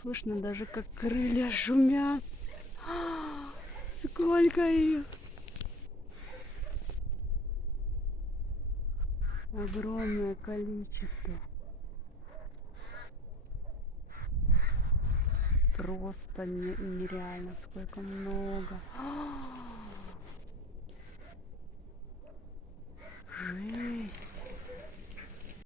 Слышно даже, как крылья шумят. Сколько их! Огромное количество. Просто нереально, сколько много.